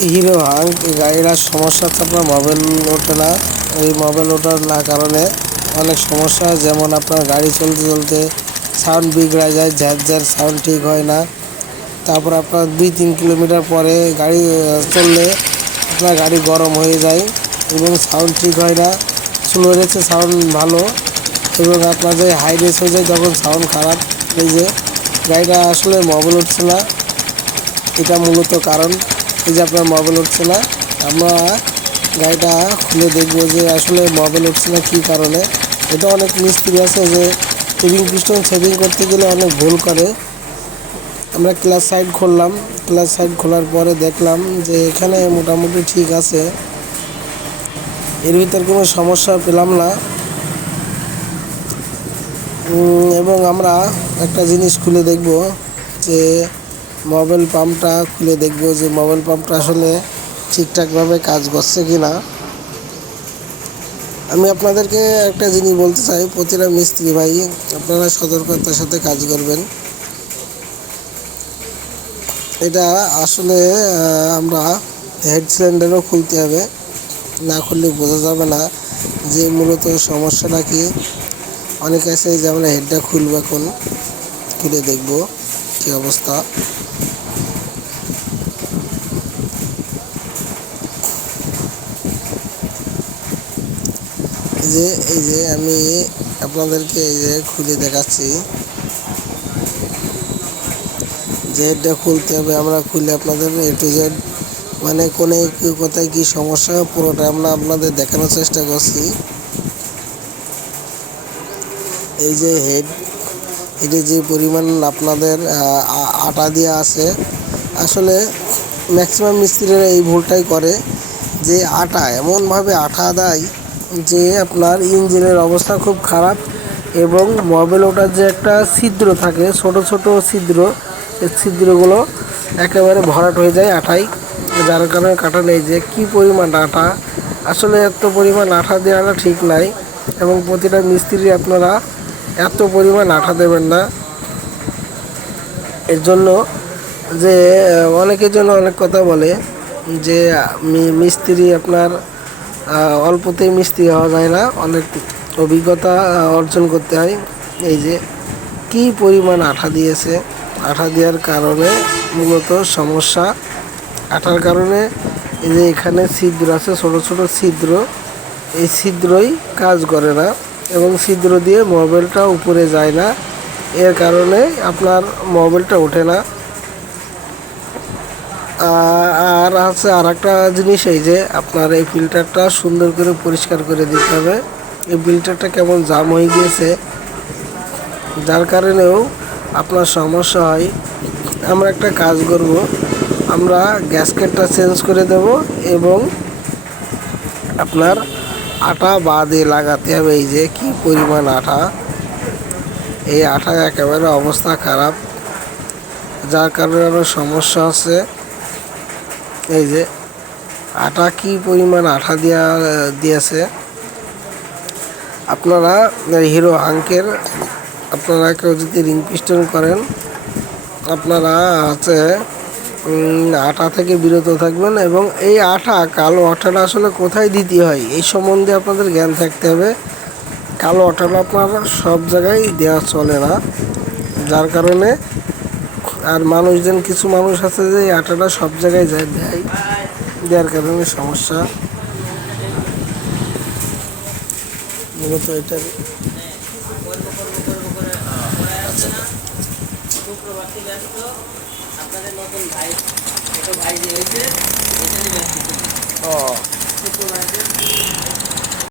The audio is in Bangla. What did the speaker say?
হিরো হাঙ্ক গাড়িটার সমস্যা হচ্ছে আপনার মোবাইল ওঠে না। এই মোবাইল ওঠার না কারণে অনেক সমস্যা, যেমন আপনার গাড়ি চলতে চলতে সাউন্ড বিগড়ে যায়, ঝ্যার ঝ্যার সাউন্ড ঠিক হয় না। তারপর আপনার 2-3 কিলোমিটার পরে গাড়ি চললে আপনার গাড়ি গরম হয়ে যায় এবং সাউন্ড ঠিক হয় না। স্লো রেসে সাউন্ড ভালো এবং আপনার যে হাই রেস হয়ে যায় তখন সাউন্ড খারাপ। এই যে গাড়িটা আসলে মোবাইল উঠছে না, এটা মূলত কারণ। এই যে আপনার মোবাইল উঠছে না, আমরা গাড়িটা খুলে দেখবো যে আসলে মোবাইল উঠছে না কী কারণে। এটা অনেক মিস্ত্রি আছে যে রিং পিস্টন সেটিং করতে গেলে অনেক ভুল করে। আমরা ক্লাস সাইড খুললাম, ক্লাস সাইড খোলার পরে দেখলাম যে এখানে মোটামুটি ঠিক আছে, এর ভিতর কোনো সমস্যা পেলাম না। এবং আমরা একটা জিনিস খুলে দেখব যে মোবাইল পাম্পটা খুলে দেখব যে মোবাইল পাম্পটা আসলে ঠিকঠাকভাবে কাজ করছে কি না। আমি আপনাদেরকে একটা জিনিস বলতে চাই, প্রতিটা মিস্ত্রি ভাই আপনারা সতর্কতার সাথে কাজ করবেন। এটা আসলে আমরা হেড সিলিন্ডারও খুলতে হবে, না খুললে বোঝা যাবে না যে মূলত সমস্যাটা কি। অনেক আছে যে আমরা হেডটা খুলবো, এখন খুলে দেখব কী অবস্থা। এই যে আমি আপনাদেরকে এই যে খুলে দেখাচ্ছি যে হেডটা খুলতে হবে। আমরা খুলে আপনাদের A to Z মানে কোনে কোথায় কী সমস্যা পুরোটা আমরা আপনাদের দেখানোর চেষ্টা করছি। এই যে এটা যে পরিমাণ আপনাদের আটা দেওয়া আছে, আসলে ম্যাক্সিমাম মিস্ত্রিরা এই ভুলটাই করে যে আটা এমনভাবে আটা দেয় যে আপনার ইঞ্জিনের অবস্থা খুব খারাপ। এবং মোবিল ওঠার যে একটা ছিদ্র থাকে, ছোট ছোট ছিদ্র, এই ছিদ্রগুলো একেবারে ভরাট হয়ে যায় আটায়, যার কারণে কাটা নেই। যে কী পরিমাণ আটা, আসলে এত পরিমাণ আটা দেওয়াটা ঠিক নাই। এবং প্রতিটা মিস্ত্রি আপনারা এত পরিমাণ আটা দেবেন না। এর জন্য যে অনেকের জন্য অনেক কথা বলে যে মিস্ত্রি আপনার অল্পতেই মিস্ত্রি হওয়া যায় না, অনেক অভিজ্ঞতা অর্জন করতে হয়। এই যে কী পরিমাণ আঠা দিয়েছে, আঠা দেওয়ার কারণে মূলত সমস্যা। আঠার কারণে এই যে এখানে ছিদ্র আছে, ছোটো ছোটো ছিদ্র, এই ছিদ্রই কাজ করে না এবং ছিদ্র দিয়ে মোবাইলটা উপরে যায় না, এর কারণে আপনার মোবাইলটা ওঠে না। আর আছে আর একটা জিনিস, এই যে আপনার এই ফিল্টারটা সুন্দর করে পরিষ্কার করে দিতে হবে। এই ফিল্টারটা কেমন জাম হয়ে গিয়েছে, যার কারণেও আপনার সমস্যা হয়। আমরা একটা কাজ করব, আমরা গ্যাসকেটটা চেঞ্জ করে দেব এবং আপনার আটা বাদে লাগাতে হবে। এই যে কি পরিমাণ আটা, এই আটা একেবারে অবস্থা খারাপ, যার কারণে আরও সমস্যা আছে। এই যে আটা কি পরিমাণ আঠা দিয়েছে। আপনারা হিরো হাঙ্কের আপনারা কেউ যদি রিং পিস্টন করেন, আপনারা হচ্ছে আটা থেকে বিরত থাকবেন। এবং এই আটা, কালো আটাটা আসলে কোথায় দিতে হয় এই সম্বন্ধে আপনাদের জ্ঞান থাকতে হবে। কালো আটাটা আপনারা সব জায়গায় দেওয়া চলে না, যার কারণে আর মানুষজন, কিছু মানুষ আছে যে এই আটাটা সব জায়গায় দেওয়ার কারণে সমস্যা মূলত এটার। আপনাদের নতুন ভাই, ছোট ভাই যে হয়েছে, ও